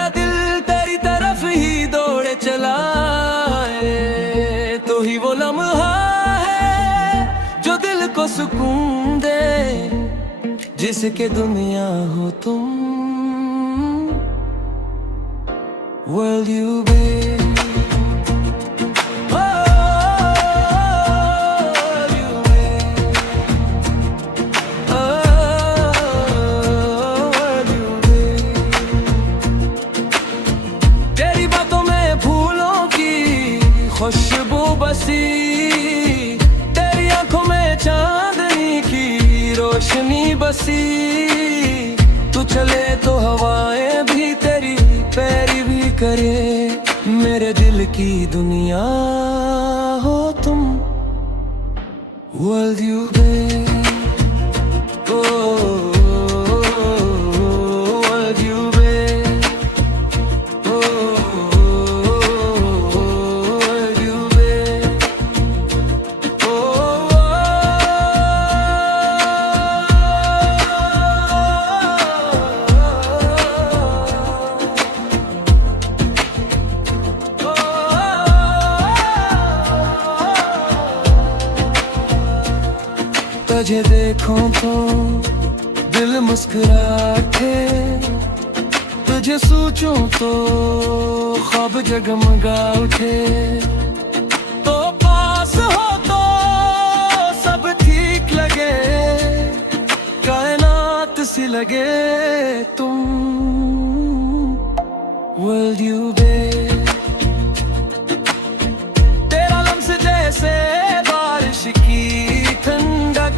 मेरा दिल तेरी तरफ ही दौड़े चला है। तो ही वो लम्हा है जो दिल को सुकून दे, जिसके दुनिया हो तुम। Will you be? खुशबू बसी तेरी आंखों में चांदनी की रोशनी बसी। तू चले तो हवाएं भी तेरी पैरी भी करे, मेरे दिल की दुनिया हो तुम। Will you be? तुझे देखूं तो दिल मुस्कुराते, तुझे सोचूं तो ख्वाब जगमगा उठे। तो पास हो तो सब ठीक लगे, कायनात सी लगे तुम। Will you be? तेरा लम्स जैसे बारिश की ठंडक,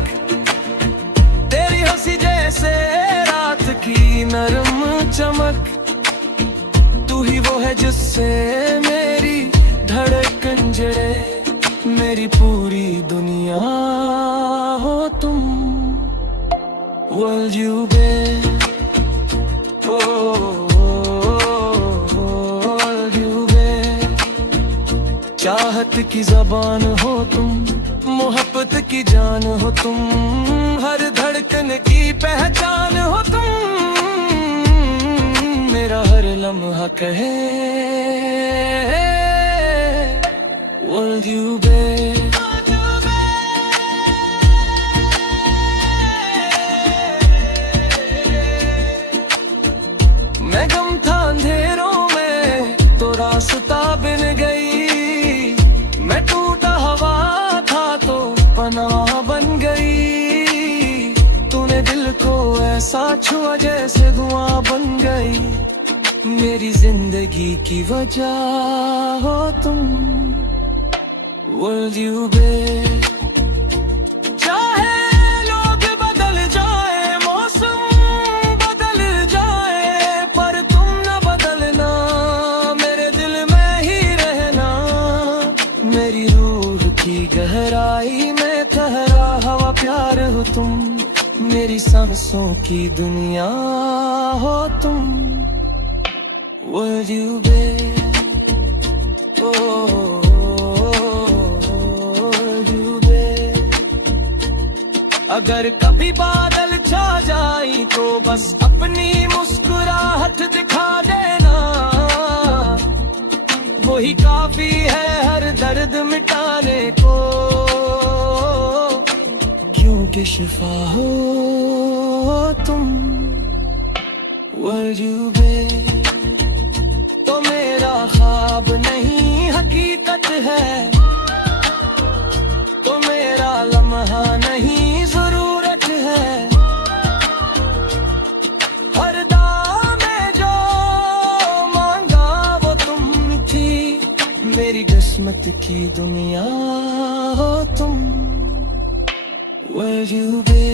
तेरी हंसी जैसे रात की नरम चमक। तू ही वो है जिससे मेरी धड़कन जड़े, मेरी पूरी दुनिया हो तुम। Will you be? Will you be? चाहत की ज़बान हो तुम, मोहब्बत की जान हो तुम, हर धड़कन की पहचान हो तुम। मेरा हर लम्हा कहे Will you be? मैं गम था अंधेरों में तो रास्ता बिन गई, मैं टूटा हवा था तो पनाह बन गई। तूने दिल को ऐसा छुआ जैसे धुआं बन गई, मेरी जिंदगी की वजह हो तुम। Will you be? चाहे लोग बदल जाए, मौसम बदल जाए, पर तुम न बदलना, मेरे दिल में ही रहना। मेरी रूह की गहराई में ठहरा हवा प्यार हो तुम, मेरी सांसों की दुनिया हो तुम। Will you be? अगर कभी बादल छा जाए तो बस अपनी मुस्कुराहट दिखा देना, वही काफी है हर दर्द मिटाने को। क्योंकि शिफा हो तुम। Will you be? तो मेरा ख्वाब नहीं हकीकत है, तो मेरा लम्हा नहीं जरूरत है। हर दाम में जो मांगा वो तुम थी, मेरी किस्मत की दुनिया हो तुम। Will you be?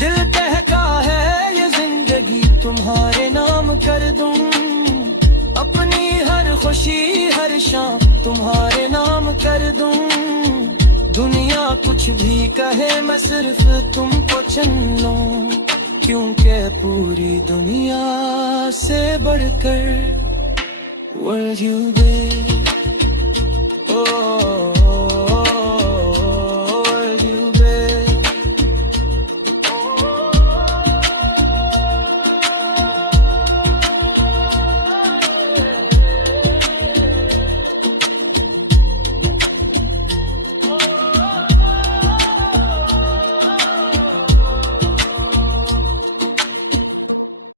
दिल कहता है ये जिंदगी तुम्हारे नाम कर दूं, अपनी हर खुशी हर शाम तुम्हारे नाम कर दूं। दुनिया कुछ भी कहे मैं सिर्फ तुमको चुन लूं, क्योंकि पूरी दुनिया से बढ़कर Will you be? Oh